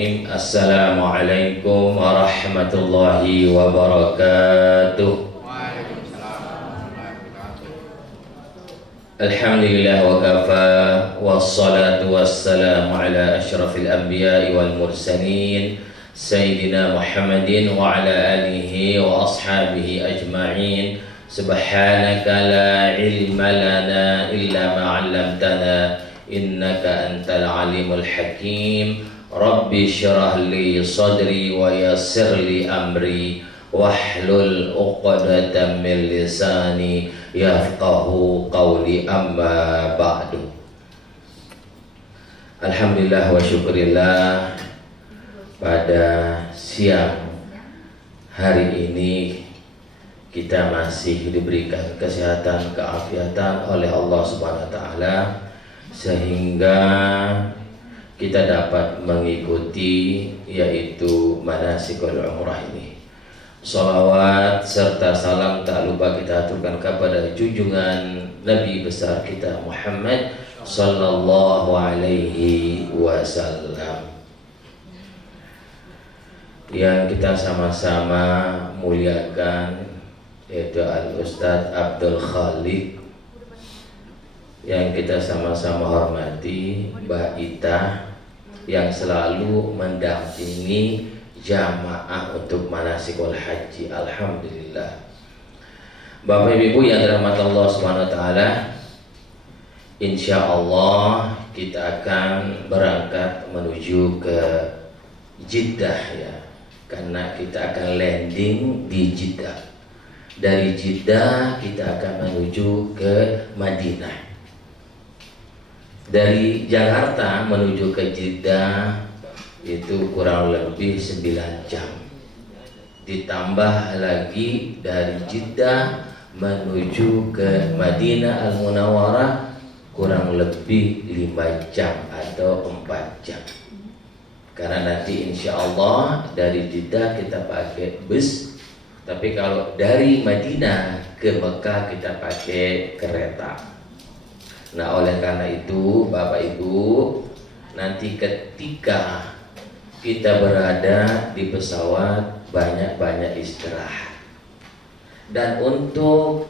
Bismillahirrahmanirrahim. Assalamualaikum warahmatullahi wabarakatuh. Alhamdulillah wa kafa, wassalatu wassalamu ala asyrafil anbiya'i wal mursalin Sayyidina Muhammadin wa ala alihi wa ashabihi ajma'in. Subhanaka la ilma lana illa ma 'allamtana innaka antal alimul hakim. Rabbi syrah li sadri wa yassir li amri wahlul 'uqdatam min lisani yafqahu qawli, amma ba'du. Alhamdulillah wa syukurillah, pada siang hari ini kita masih diberikan kesehatan, keafiatan oleh Allah Subhanahu wa taala, sehingga kita dapat mengikuti yaitu manasikul umrah ini. Salawat serta salam tak lupa kita aturkan kepada junjungan Nabi besar kita Muhammad sallallahu alaihi wasallam, yang kita sama-sama muliakan, yaitu Al-Ustadz Abdul Khalik, yang kita sama-sama hormati Mbak Ita, yang selalu mendampingi jamaah untuk manasikul haji. Alhamdulillah. Bapak Ibu yang dirahmati Allah Subhanahu wa taala, insya Allah kita akan berangkat menuju ke Jeddah ya, karena kita akan landing di Jeddah. Dari Jeddah kita akan menuju ke Madinah. Dari Jakarta menuju ke Jeddah itu kurang lebih 9 jam. Ditambah lagi dari Jeddah menuju ke Madinah Al-Munawwarah kurang lebih 5 jam atau 4 jam. Karena nanti insya Allah dari Jeddah kita pakai bus, tapi kalau dari Madinah ke Mekah kita pakai kereta. Nah, oleh karena itu Bapak Ibu, nanti ketika kita berada di pesawat banyak-banyak istirahat. Dan untuk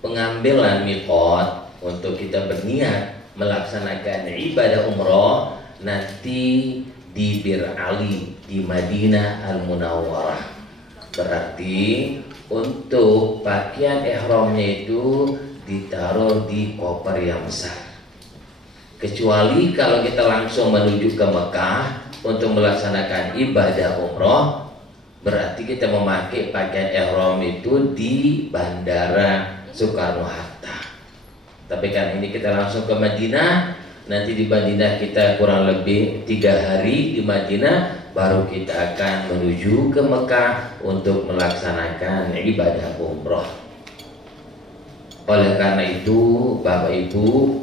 pengambilan miqat, untuk kita berniat melaksanakan ibadah umroh nanti di Bir Ali di Madinah Al-Munawwarah. Berarti untuk pakaian ihramnya itu ditaruh di koper yang besar. Kecuali kalau kita langsung menuju ke Mekah untuk melaksanakan ibadah umroh, berarti kita memakai pakaian ihram itu di Bandara Soekarno-Hatta. Tapi kan ini kita langsung ke Madinah, nanti di Madinah kita kurang lebih 3 hari di Madinah, baru kita akan menuju ke Mekah untuk melaksanakan ibadah umroh. Oleh karena itu Bapak Ibu,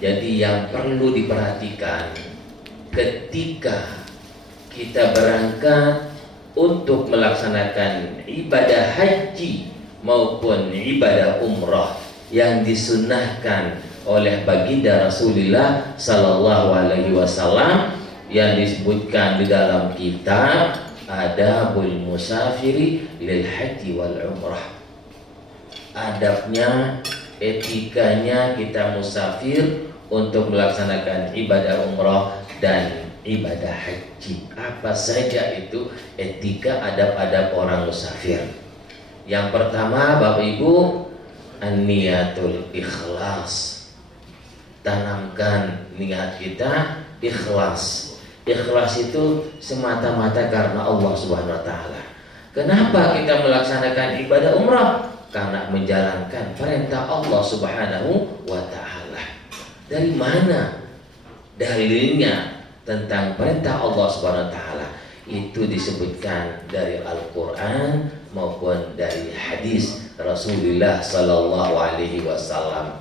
jadi yang perlu diperhatikan ketika kita berangkat untuk melaksanakan ibadah haji maupun ibadah umroh yang disunnahkan oleh baginda Rasulullah sallallahu alaihi wasallam, yang disebutkan di dalam kitab Adabul Musafiri lil Haji wal Umrah. Adabnya, etikanya kita musafir untuk melaksanakan ibadah umrah dan ibadah haji. Apa saja itu etika adab-adab orang musafir? Yang pertama Bapak Ibu, an-niyatul ikhlas. Tanamkan niat kita ikhlas. Ikhlas itu semata-mata karena Allah Subhanahu wa taala. Kenapa kita melaksanakan ibadah umrah? Karena menjalankan perintah Allah Subhanahu wa taala. Dari mana dalilnya tentang perintah Allah Subhanahu wa taala? Itu disebutkan dari Al-Qur'an maupun dari hadis Rasulullah sallallahu alaihi wasallam.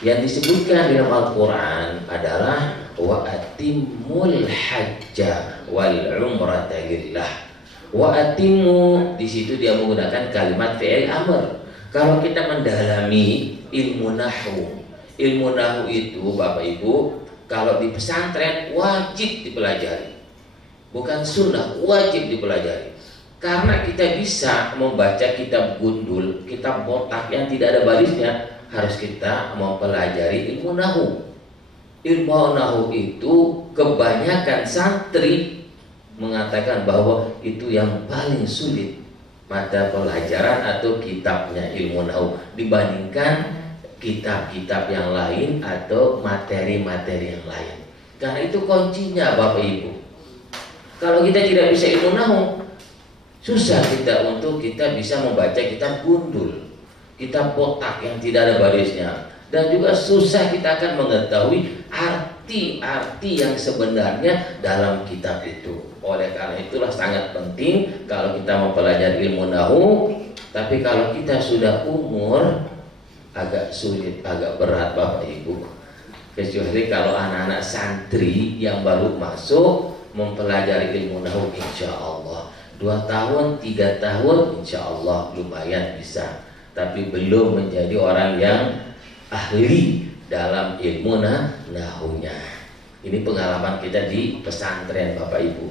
Yang disebutkan dalam Al-Qur'an adalah wa atimul hajja wal umrata lillah. Wa atimu, di situ dia menggunakan kalimat fi'il amr. Kalau kita mendalami ilmu nahwu itu Bapak Ibu, kalau di pesantren wajib dipelajari. bukan sunnah, wajib dipelajari. Karena kita bisa membaca kitab gundul, kitab botak yang tidak ada barisnya, harus kita mempelajari ilmu nahu. Ilmu nahu itu kebanyakan santri mengatakan bahwa itu yang paling sulit mata pelajaran atau kitabnya ilmu nahu dibandingkan kitab-kitab yang lain atau materi-materi yang lain. Karena itu kuncinya Bapak Ibu. Kalau kita tidak bisa ilmu nahu, susah kita untuk kita bisa membaca kitab gundul, kitab botak yang tidak ada barisnya. Dan juga susah kita akan mengetahui arti-arti yang sebenarnya dalam kitab itu. Oleh karena itulah sangat penting kalau kita mempelajari ilmu nahu. Tapi kalau kita sudah umur, agak sulit, agak berat Bapak Ibu. Kecuali kalau anak-anak santri yang baru masuk mempelajari ilmu nahu, insya Allah 2 tahun, 3 tahun insya Allah lumayan bisa. Tapi belum menjadi orang yang ahli dalam ilmu nahunya. Ini pengalaman kita di pesantren Bapak Ibu.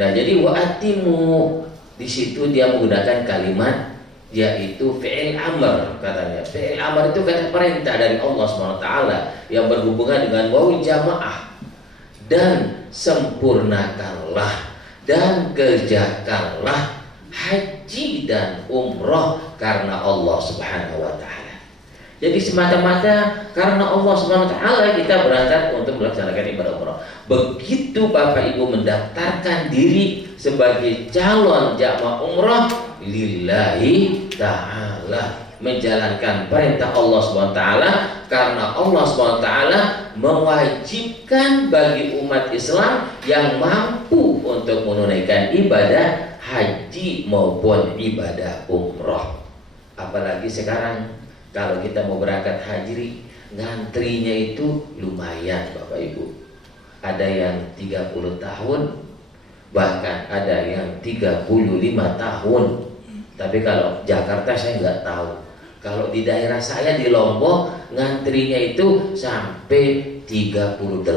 Nah, jadi wa'atimu di situ dia menggunakan kalimat yaitu fi'il amr katanya. Fi'il amr itu kata perintah dari Allah SWT yang berhubungan dengan wawu jamaah. Dan sempurnakanlah dan kerjakanlah haji dan umroh karena Allah Subhanahu wa ta'ala. Jadi semata-mata karena Allah Subhanahu wa ta'ala kita berangkat untuk melaksanakan ibadah umroh. Begitu Bapak Ibu mendaftarkan diri sebagai calon jamaah umroh lillahi ta'ala, menjalankan perintah Allah Subhanahu wa ta'ala, karena Allah Subhanahu wa ta'ala mewajibkan bagi umat Islam yang mampu untuk menunaikan ibadah haji maupun ibadah umroh. Apalagi sekarang kalau kita mau berangkat haji, ngantrinya itu lumayan Bapak Ibu. Ada yang 30 tahun, bahkan ada yang 35 tahun. Tapi kalau Jakarta saya nggak tahu. Kalau di daerah saya di Lombok, ngantrinya itu sampai 38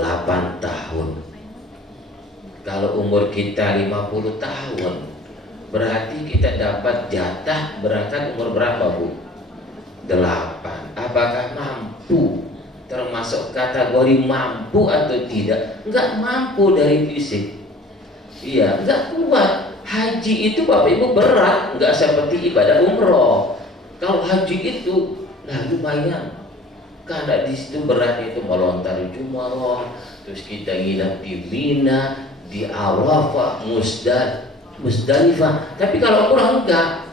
tahun. Kalau umur kita 50 tahun, berarti kita dapat jatah berangkat umur berapa Bu? 8. Apakah mampu? Termasuk kategori mampu atau tidak? Enggak mampu dari fisik. Iya, enggak kuat. Haji itu Bapak Ibu berat, enggak seperti ibadah umroh. Kalau haji itu lumayan. Karena di situ berat itu melontar Jumarah, terus kita nginap di Mina, di Arafah, Musdalifah. Tapi kalau umroh enggak,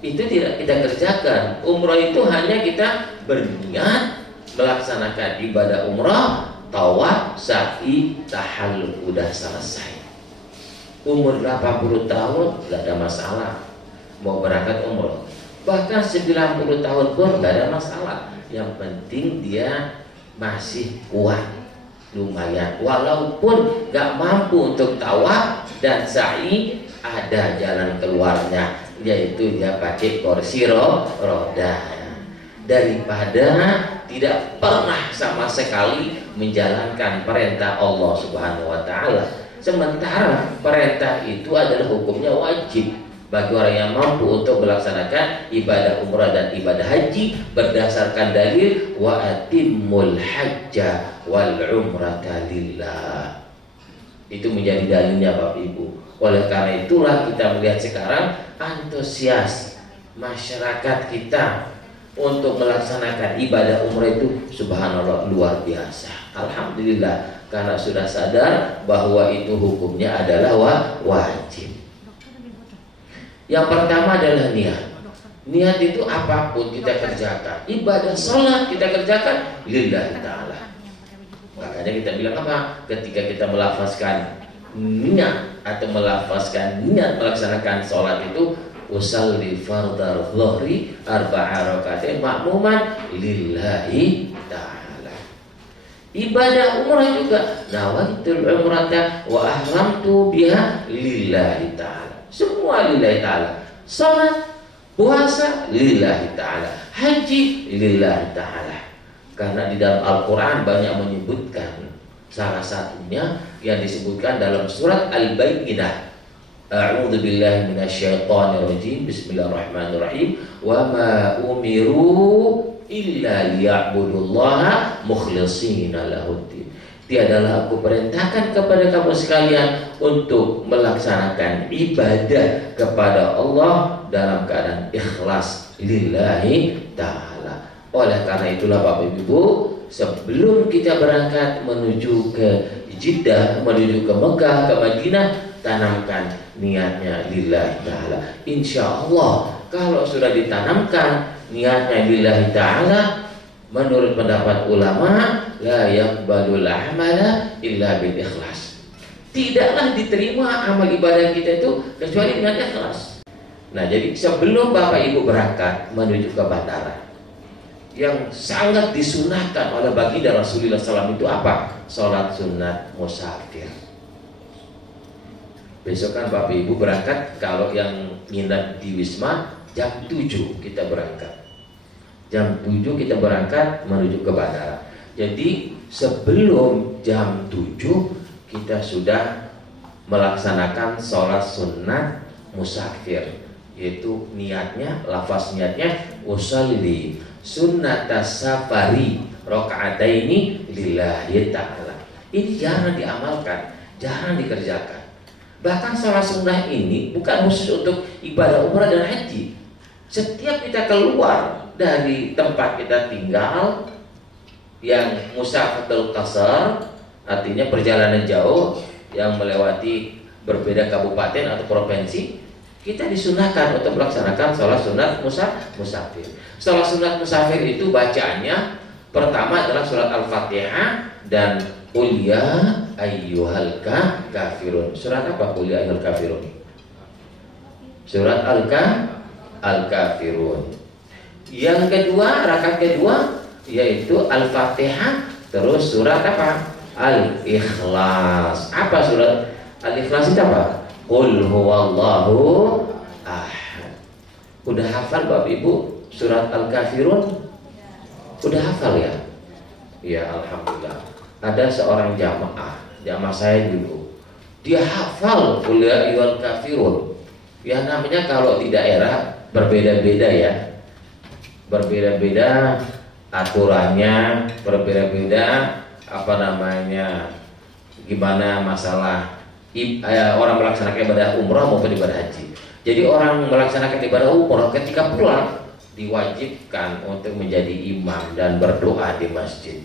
itu tidak kita kerjakan. Umroh itu hanya kita berniat melaksanakan ibadah umroh, tawaf, sa'i, tahallul, udah selesai. Umur 80 tahun nggak ada masalah mau berangkat umroh. Bahkan 90 tahun pun nggak ada masalah. Yang penting dia masih kuat, lumayan. Walaupun nggak mampu untuk tawaf dan sa'i, ada jalan keluarnya, yaitu dia pakai kursi roda, daripada tidak pernah sama sekali menjalankan perintah Allah Subhanahu wa ta'ala. Sementara perintah itu adalah hukumnya wajib bagi orang yang mampu untuk melaksanakan ibadah umrah dan ibadah haji berdasarkan dalil wa atimmul hajja wal umrata lillah. Itu menjadi dalilnya Bapak Ibu. Oleh karena itulah kita melihat sekarang antusias masyarakat kita untuk melaksanakan ibadah umrah itu subhanallah luar biasa. Alhamdulillah, karena sudah sadar bahwa itu hukumnya adalah wajib. Yang pertama adalah niat. Niat itu apapun kita kerjakan. Ibadah sholat kita kerjakan lillahi ta'ala. Makanya kita bilang apa? Ketika kita melafazkan niat atau melafazkan niat melaksanakan sholat itu, usalli fardal dhuhri arba'a rakaatin ma'muman lillahi ta'ala. Ibadah umrah juga, nawaitul umrata wa ahramtu biha lillahi ta'ala. Semua lillahi ta'ala. Salat, puasa lillahi ta'ala, haji lillahi ta'ala. Karena di dalam Al-Quran banyak menyebutkan Salah satunya yang disebutkan dalam surat Al-Bayyinah. A'udzu billahi minasyaitonir rajim. Bismillahirrahmanirrahim. Wa ma umiru illa liya'budullaha mukhlishina lahuddin. Tiadalah aku perintahkan kepada kamu sekalian untuk melaksanakan ibadah kepada Allah dalam keadaan ikhlas lillahi ta'ala. Oleh karena itulah Bapak Ibu, sebelum kita berangkat menuju ke Jeddah, menuju ke Mekah, ke Madinah, tanamkan niatnya lillahi ta'ala. Insya Allah kalau sudah ditanamkan niatnya lillahi ta'ala, menurut pendapat ulama, la yaqbalul amala illa bil ikhlas. Tidaklah diterima amal ibadah kita itu kecuali dengan ikhlas. Nah, jadi sebelum Bapak Ibu berangkat menuju ke bandara, yang sangat disunahkan oleh baginda Rasulullah SAW itu apa? Sholat sunat musafir. Besok kan Bapak Ibu berangkat, kalau yang nginep di Wisma jam 7 kita berangkat. Jam 7 kita berangkat menuju ke bandara. Jadi sebelum jam 7 kita sudah melaksanakan sholat sunat musafir, yaitu niatnya, lafaz niatnya usolli sunnatas safari rakaataini lillahi ta'ala. Ini jarang diamalkan, jarang dikerjakan. Bahkan sholat sunnah ini bukan khusus untuk ibadah umrah dan haji. Setiap kita keluar dari tempat kita tinggal yang musafatul qasar, artinya perjalanan jauh yang melewati berbeda kabupaten atau provinsi, kita disunahkan untuk melaksanakan sholat sunat musafir. Sholat sunat musafir itu bacaannya pertama adalah surat Al-Fatihah dan Qul ya ayyuhal kafirun. Surat apa Qul ya ayyuhal kafirun? Surat Al-Kafirun. Yang kedua, rakaat kedua yaitu Al-Fatihah, terus surat apa? Al-Ikhlas. Apa surat Al-Ikhlas itu apa? Qul huwallahu ahad. Udah hafal Bapak Ibu surat Al-Kafirun? Udah hafal ya? Ya alhamdulillah. Ada seorang jamaah saya dulu, dia hafal Qul ya ayyuhal kafirun. Ya namanya kalau di daerah berbeda-beda ya, berbeda-beda aturannya, berbeda-beda apa namanya, gimana masalah orang melaksanakan ibadah umrah maupun ibadah haji. Jadi orang melaksanakan ibadah umrah ketika pulang diwajibkan untuk menjadi imam dan berdoa di masjid.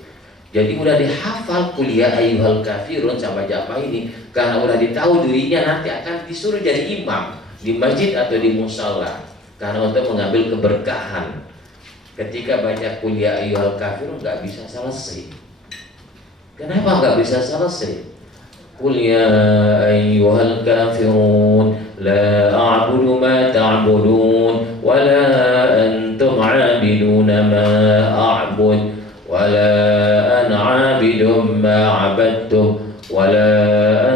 Jadi udah dihafal Qul ya ayyuhal kafirun sama jamaah ini, karena udah ditahu dirinya nanti akan disuruh jadi imam di masjid atau di musala, karena untuk mengambil keberkahan. Ketika baca Qul ya ayyuhal kafirun nggak bisa selesai. Kenapa nggak bisa selesai? Qul ya ayyuhal kafirun la a'budu ma ta'budun wa la antum 'abiduna ma a'bud wa la ana 'abidum ma 'abadtum wa la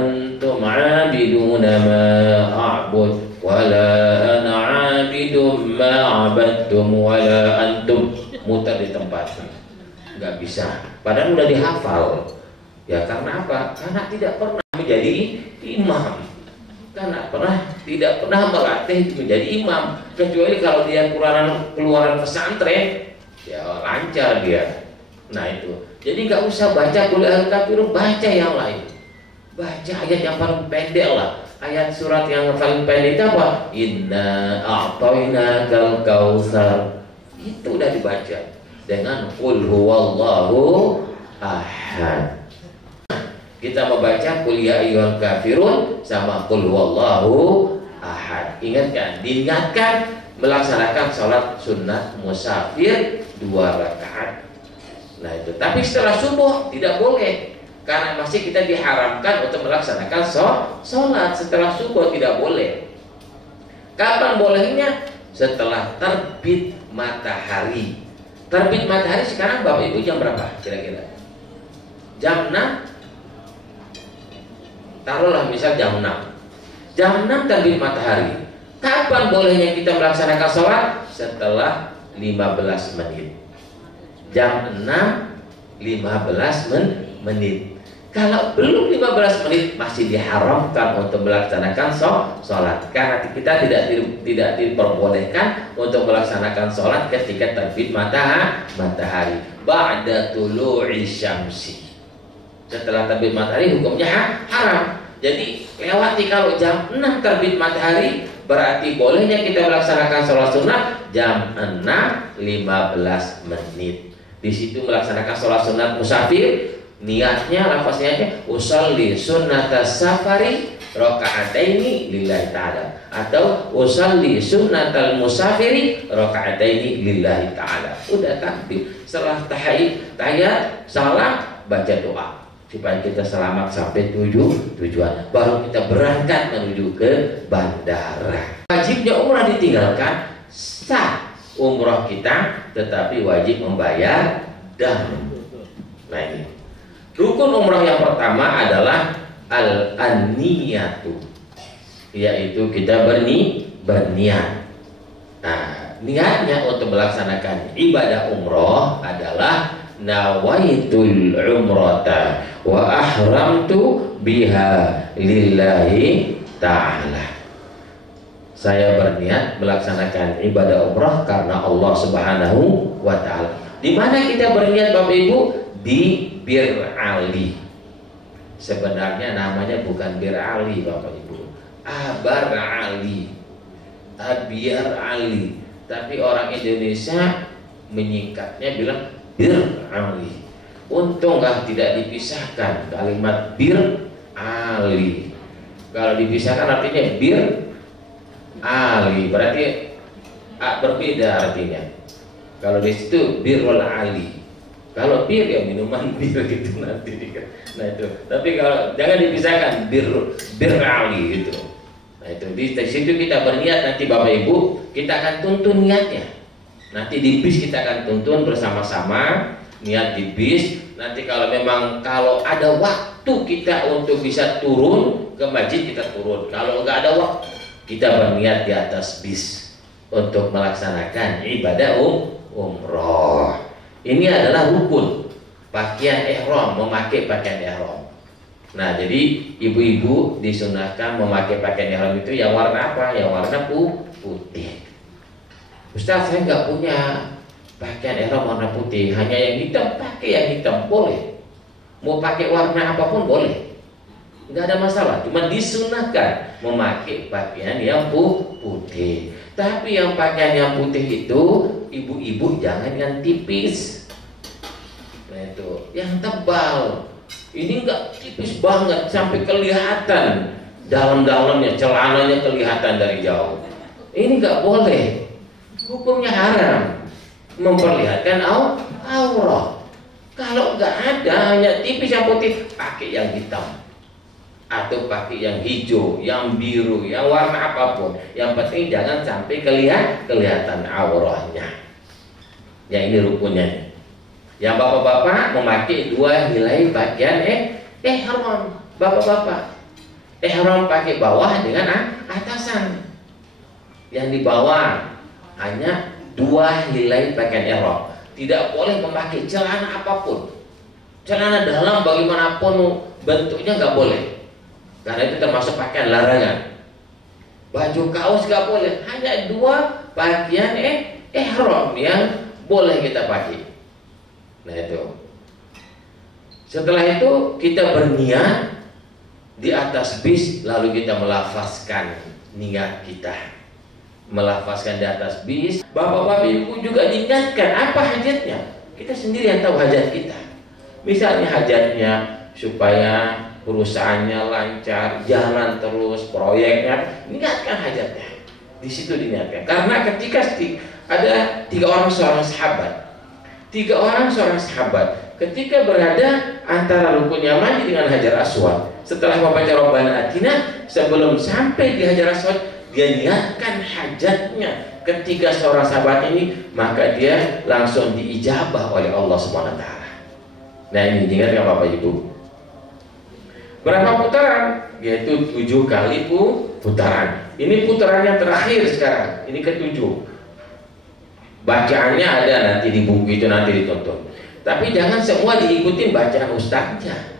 antum 'abiduna ma a'bud wala ana 'abidum ma 'abadtum wala antum. Muter di tempat, nggak bisa. Padahal udah dihafal. Ya karena apa? Karena tidak pernah menjadi imam. Karena tidak pernah melatih menjadi imam. Kecuali kalau dia keluaran pesantren, ya lancar dia. Nah itu. Jadi nggak usah baca Qul ya ayyuhal kafirun, baca yang lain. Baca ayat yang paling pendek lah. Ayat surat yang paling pendek itu apa? Inna a'tainakal kautsar. Itu udah dibaca dengan Qul huwallahu ahad. Kita membaca Qul ya ayyuhal kafirun sama Qul huwallahu ahad. Ingatkan, diingatkan melaksanakan sholat sunat musafir 2 rakaat. Nah itu. Tapi setelah subuh tidak boleh, karena masih kita diharamkan untuk melaksanakan sholat setelah subuh, tidak boleh. Kapan bolehnya? Setelah terbit matahari. Terbit matahari sekarang Bapak Ibu jam berapa kira-kira? Jam 6. Taruhlah misal jam 6. Jam 6 terbit matahari. Kapan bolehnya kita melaksanakan sholat? Setelah 15 menit. Jam 6 15 menit. Kalau belum 15 menit masih diharamkan untuk melaksanakan sholat, karena kita tidak diperbolehkan untuk melaksanakan sholat ketika terbit matahari. Ba'da tulu'i syamsi, setelah terbit matahari hukumnya haram. Jadi lewati, kalau jam 6 terbit matahari berarti bolehnya kita melaksanakan sholat sunnah jam 6.15 menit. Di situ melaksanakan sholat sunat musafir. Niatnya, lafaznya usolli sunnatas safari rakaataini lillahi ta'ala, atau usolli sunnatal musafiri rakaataini lillahi ta'ala. Udah takbir, setelah tahiyat salam baca doa supaya kita selamat sampai tujuan, baru kita berangkat menuju ke bandara. Wajibnya umrah ditinggalkan, sah umrah kita, tetapi wajib membayar dam. Nah ini rukun umrah yang pertama adalah al-niyatu, yaitu kita berniat. Nah, niatnya untuk melaksanakan ibadah umrah adalah nawaitul umrata wa ahramtu biha lillahi ta'ala. Saya berniat melaksanakan ibadah umrah karena Allah Subhanahu wa ta'ala. Di mana kita berniat Bapak Ibu? Di Bir Ali. Sebenarnya namanya bukan Bir Ali Bapak Ibu, Abar Ali, Abiar Ali, tapi orang Indonesia menyingkatnya bilang Bir Ali. Untunglah tidak dipisahkan kalimat Bir Ali. Kalau dipisahkan artinya Bir Ali, berarti berbeda artinya. Kalau di situ Birul Ali, kalau bir ya minuman bir gitu nanti. Nah itu. Tapi kalau jangan dipisahkan bir Ali gitu. Nah itu di situ kita berniat, nanti Bapak Ibu kita akan tuntun niatnya. Nanti di bis kita akan tuntun bersama-sama niat di bis. Nanti kalau ada waktu kita untuk bisa turun ke masjid, kita turun. Kalau nggak ada waktu, kita berniat di atas bis untuk melaksanakan ibadah umroh. Ini adalah rukun pakaian ihram, memakai pakaian ihram. Nah, jadi ibu-ibu disunahkan memakai pakaian ihram itu yang warna apa? Yang warna putih. Ustaz, saya nggak punya pakaian ihram warna putih, hanya yang hitam. Pakai yang hitam boleh. Mau pakai warna apapun boleh, nggak ada masalah. Cuma disunahkan memakai pakaian yang putih. Tapi yang pakaian yang putih itu ibu-ibu jangan yang tipis. Nah itu, yang tebal. Ini enggak tipis banget sampai kelihatan dalam-dalamnya, celananya kelihatan dari jauh. Ini enggak boleh. Hukumnya haram, memperlihatkan aurat. Kalau enggak ada hanya tipis yang putih, pakai yang hitam. Atau pakai yang hijau, yang biru, yang warna apapun. Yang penting jangan sampai kelihatan auranya. Ya ini rukunnya. Yang bapak-bapak memakai 2 helai pakaian ihram. Bapak-bapak ihram pakai bawah dengan atasan. Yang di bawah hanya 2 helai pakaian ihram. Tidak boleh memakai celana apapun. Celana dalam bagaimanapun bentuknya nggak boleh. Karena itu termasuk pakaian larangan. Baju kaos nggak boleh. Hanya 2 pakaian ihram yang boleh kita pakai. Nah itu. Setelah itu kita berniat di atas bis, lalu kita melafazkan niat kita. Melafazkan di atas bis. Bapak-bapak ibu juga diingatkan apa hajatnya. Kita sendiri yang tahu hajat kita. Misalnya hajatnya supaya perusahaannya lancar, jalan terus, proyeknya, niatkan hajatnya. Di situ diniatkan. Karena ketika ada 3 orang seorang sahabat, ketika berada antara rukun Yamani dengan Hajar Aswad, setelah membaca Rabbana Atina, sebelum sampai di Hajar Aswad, dia niatkan hajatnya. Ketika seorang sahabat ini, maka dia langsung diijabah oleh Allah SWT. Nah ini diingatkan Bapak Ibu. Berapa putaran? Yaitu 7 kali putaran. Ini putaran yang terakhir sekarang. Ini ke-7. Bacaannya ada nanti di buku itu, nanti ditonton. Tapi jangan semua diikutin bacaan ustaznya.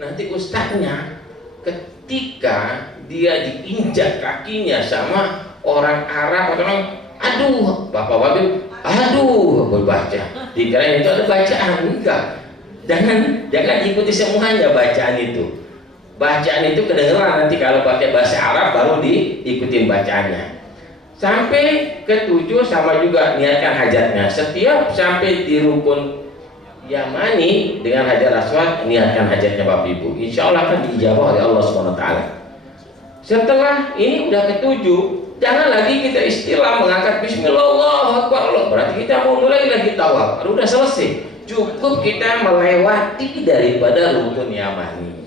nanti ustadznya ketika dia diinjak kakinya sama orang Arab atau orang, aduh, bapak-bapak, aduh, berbaca, dikira itu ada bacaan. Enggak, jangan ikuti semuanya bacaan itu. Bacaan itu kedengeran nanti kalau pakai bahasa Arab baru diikutin bacaannya. Sampai ketujuh sama juga niatkan hajatnya. Setiap sampai di rukun Yamani dengan Hajar Aswad, niatkan hajatnya Bapak Ibu. Insya Allah akan dijawab oleh Allah SWT. Setelah ini udah ketujuh, jangan lagi kita istilah mengangkat Bismillah Allahu Akbar. Berarti kita mau mulai lagi tawaf. Udah selesai. Cukup kita melewati daripada rukun Yamani.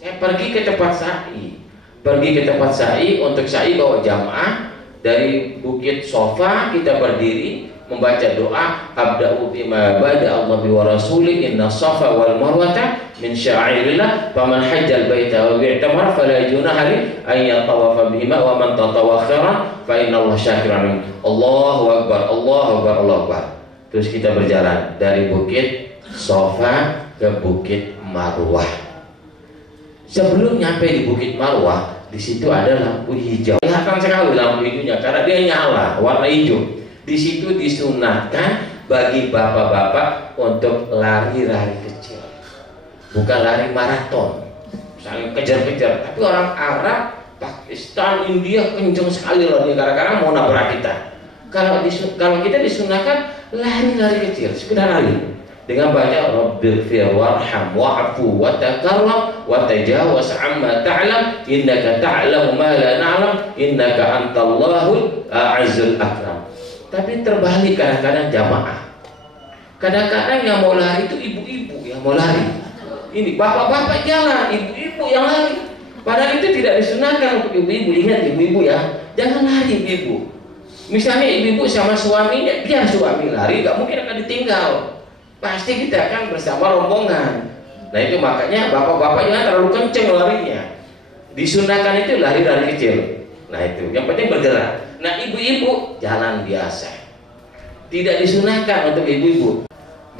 Saya pergi ke tempat sa'i. Pergi ke tempat sa'i untuk sa'i bawa jamaah. Dari Bukit Sofa kita berdiri membaca doa abda'u bima bada Allah wa rasuli inna safa wal marwata min sya'airillah faman hajjal baita wa bi'tamara fala junaha an yatawafa bihima wa man tatawakhara fa inna Allah syakirun. Allahu akbar, Allahu akbar, Allahu akbar. Terus kita berjalan dari Bukit Sofa ke Bukit Marwah. Sebelum nyampe di Bukit Marwah, di situ ada lampu hijau. Kelihatan sekali lampu hijaunya karena dia nyala warna hijau. Di situ disunahkan bagi bapak-bapak untuk lari-lari kecil, bukan lari maraton, misalnya kejar-kejar. Tapi orang Arab, Pakistan, India kenceng sekali lari karena mau nabrak kita. Kalau kita disunahkan lari-lari kecil, sekedar lari. Dengan baca Rabbighfir warham wa'fu wa takarram wa tajawaz amma ta'lam innaka ta'lamu ma la na'lam innaka antallahul azizzul akram. Tapi terbalik kadang-kadang jamaah. Kadang-kadang yang mau lari itu ibu-ibu yang mau lari. Ini bapak-bapak jalan, ibu-ibu yang lari. Padahal itu tidak disunahkan untuk ibu-ibu. Ingat ibu-ibu ya, jangan lari ibu. Misalnya ibu-ibu sama suaminya, biar suami lari, gak mungkin akan ditinggal. Pasti kita akan bersama rombongan. Nah itu makanya bapak-bapak jangan terlalu kenceng larinya. Disunahkan itu lari-lari kecil. Nah itu yang penting bergerak. Nah ibu-ibu jalan biasa. Tidak disunahkan untuk ibu-ibu.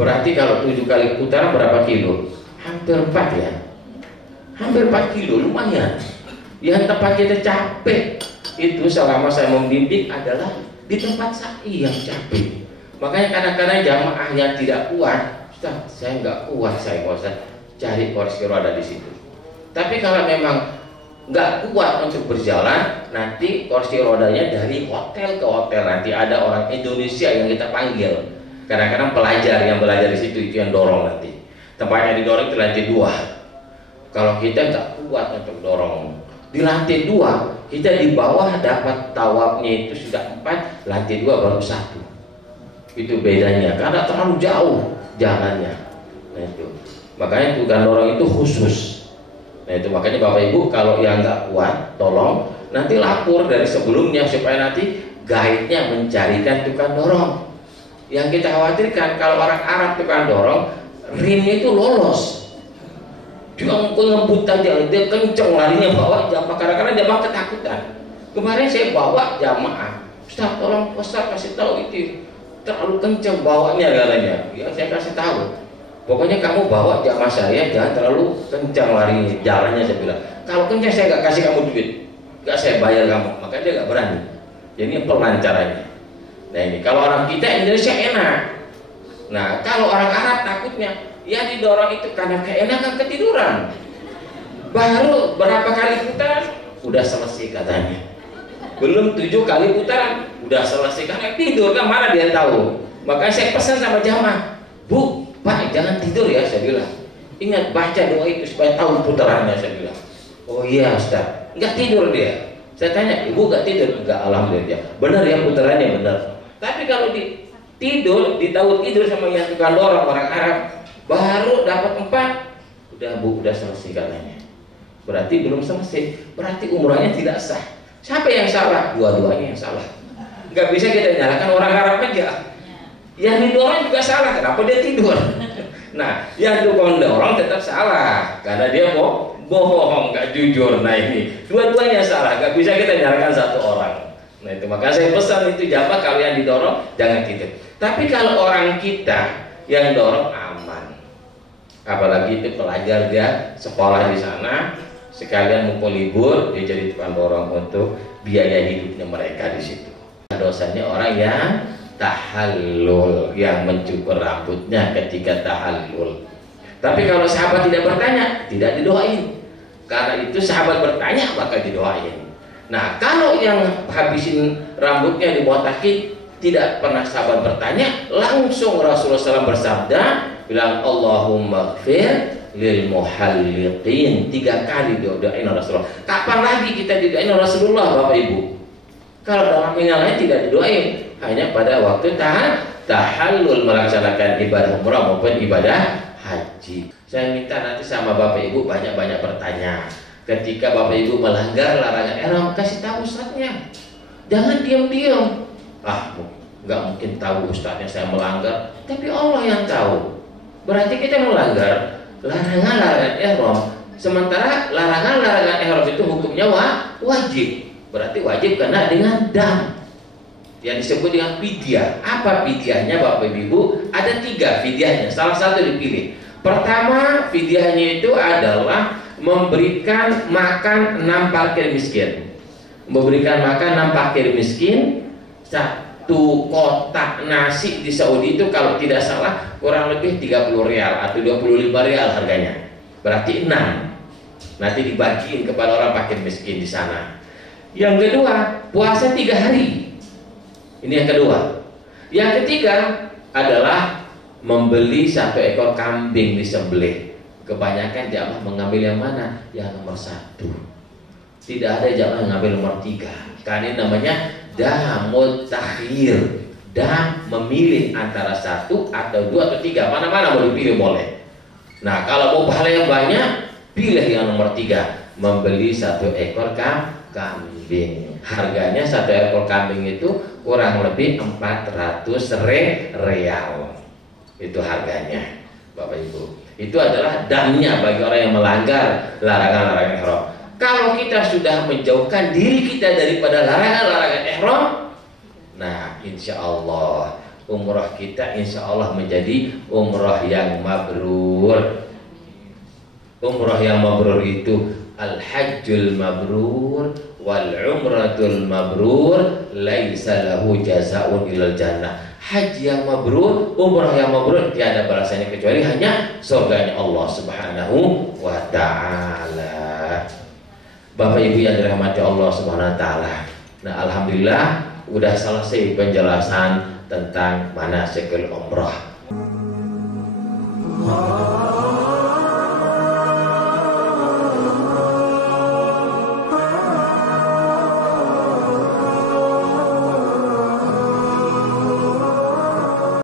Berarti kalau 7 kali putaran berapa kilo? Hampir 4 ya. Hampir 4 kilo, lumayan. Yang tempat kita capek itu selama saya membimbing adalah di tempat sa'i yang capek. Makanya kadang-kadang jamaah yang tidak kuat, Ustaz, saya nggak kuat, saya Ustaz, cari kursi roda di situ. Tapi kalau memang nggak kuat untuk berjalan, nanti kursi rodanya dari hotel ke hotel. Nanti ada orang Indonesia yang kita panggil. Kadang-kadang pelajar yang belajar di situ itu yang dorong nanti. Tempatnya didorong itu lantai 2. Kalau kita nggak kuat untuk dorong, di lantai 2 kita di bawah dapat tawafnya itu sudah 4, lantai 2 baru 1. Itu bedanya karena terlalu jauh jalannya. Nah itu makanya tukang dorong itu khusus. Nah itu makanya Bapak Ibu kalau yang nggak kuat tolong nanti lapor dari sebelumnya supaya nanti guide-nya mencarikan tukang dorong. Yang kita khawatirkan kalau orang Arab tukang dorong rimnya itu lolos, dia ngebut aja, dia kenceng larinya bawa jamaah. Kadang-kadang jamaah ketakutan. Kemarin saya bawa jamaah, Ustaz tolong Ustaz kasih tahu itu terlalu kenceng bawanya katanya. Ya saya kasih tahu. Pokoknya kamu bawa jamaah saya jangan terlalu kencang lari jalannya, saya bilang. Kalau kencang saya nggak kasih kamu duit, nggak saya bayar kamu. Makanya dia nggak berani. Jadi pelan caranya. Nah ini kalau orang kita Indonesia enak. Nah kalau orang Arab takutnya ya didorong itu karena keenakan ketiduran. Baru berapa kali putaran udah selesai katanya. Belum 7 kali putaran udah selesai karena tidur kan, mana dia tahu. Makanya saya pesan sama jamaah, Bu, Pak jangan tidur ya, saya bilang. Ingat baca doa itu supaya tahu putarannya, saya bilang. Oh iya Ustaz, nggak tidur dia. Saya tanya, Ibu nggak tidur? Enggak, alhamdulillah. Benar ya putarannya benar. Tapi kalau ditahu tidur sama yang tukang dorong orang Arab, baru dapat 4, udah Bu, udah selesai katanya. Berarti belum selesai. Berarti umrahnya tidak sah. Siapa yang salah? Dua-duanya yang salah. Nggak bisa kita nyalakan orang Arab aja. Yang didorong juga salah. Kenapa dia tidur? Nah, yang tukang dorong tetap salah karena dia mau bohong, nggak jujur. Nah ini dua-duanya salah. Nggak bisa kita nyalakan satu orang. Nah itu makanya saya pesan itu jamaah kalau yang didorong jangan tidur. Tapi kalau orang kita yang dorong aman. Apalagi itu pelajar, dia sekolah di sana, sekalian mau libur dia jadi tukang dorong untuk biaya hidupnya mereka di situ. Dosanya orang yang tahallul, yang mencukur rambutnya ketika tahallul. Tapi kalau sahabat tidak bertanya, tidak didoain. Karena itu sahabat bertanya maka didoain. Nah, kalau yang habisin rambutnya dibotakin tidak pernah sahabat bertanya, langsung Rasulullah SAW bersabda, bilang Allahumma gfir lil muhalliqin, 3 kali doain Rasulullah. Kapan lagi kita didoain Rasulullah, Bapak Ibu? Kalau dalam yang lain tidak didoain, hanya pada waktu tahallul melaksanakan ibadah umrah maupun ibadah haji. Saya minta nanti sama Bapak Ibu banyak-banyak bertanya. Ketika Bapak Ibu melanggar larangan ihram, kasih tahu ustadznya. Jangan diam-diam. Nggak mungkin tahu ustadznya saya melanggar, tapi Allah yang tahu. Berarti kita melanggar larangan-larangan ihram. Sementara larangan-larangan ihram itu hukumnya wajib. Berarti wajib kena dengan dam, yang disebut dengan fidyah. Apa fidyahnya Bapak Ibu? Ada 3 fidyahnya, salah satu dipilih. Pertama, fidyahnya itu adalah memberikan makan 6 fakir miskin. Memberikan makan 6 fakir miskin. 1 kotak nasi di Saudi itu kalau tidak salah kurang lebih 30 rial atau 25 rial harganya. Berarti 6. Nanti dibagiin kepada orang fakir miskin di sana. Yang kedua, puasa 3 hari. Ini yang kedua. Yang ketiga adalah membeli 1 ekor kambing disembelih. Kebanyakan jamaah mengambil yang mana? Yang nomor 1. Tidak ada jamaah yang mengambil nomor 3. Karena ini namanya damut takhir. Dam memilih antara 1 atau 2 atau 3. Mana-mana mau dipilih boleh. Nah, kalau mau pahala yang banyak, pilih yang nomor 3. Membeli 1 ekor kambing. Harganya 1 ekor kambing itu kurang lebih 400 rial. Itu harganya, Bapak Ibu. Itu adalah damnya bagi orang yang melanggar larangan-larangan ihram. Kalau kita sudah menjauhkan diri kita daripada larangan-larangan ihram, nah insya Allah umrah kita insya Allah menjadi umrah yang mabrur. Umrah yang mabrur itu al-hajjul mabrur wal umratul mabrur laisa lahu jazaa'un ilal jannah. Haji yang mabrur, umrah yang mabrur tiada balasannya kecuali hanya surganya Allah Subhanahu wa taala. Bapak Ibu yang dirahmati Allah Subhanahu wa taala. Nah, alhamdulillah udah selesai penjelasan tentang manasikul umrah.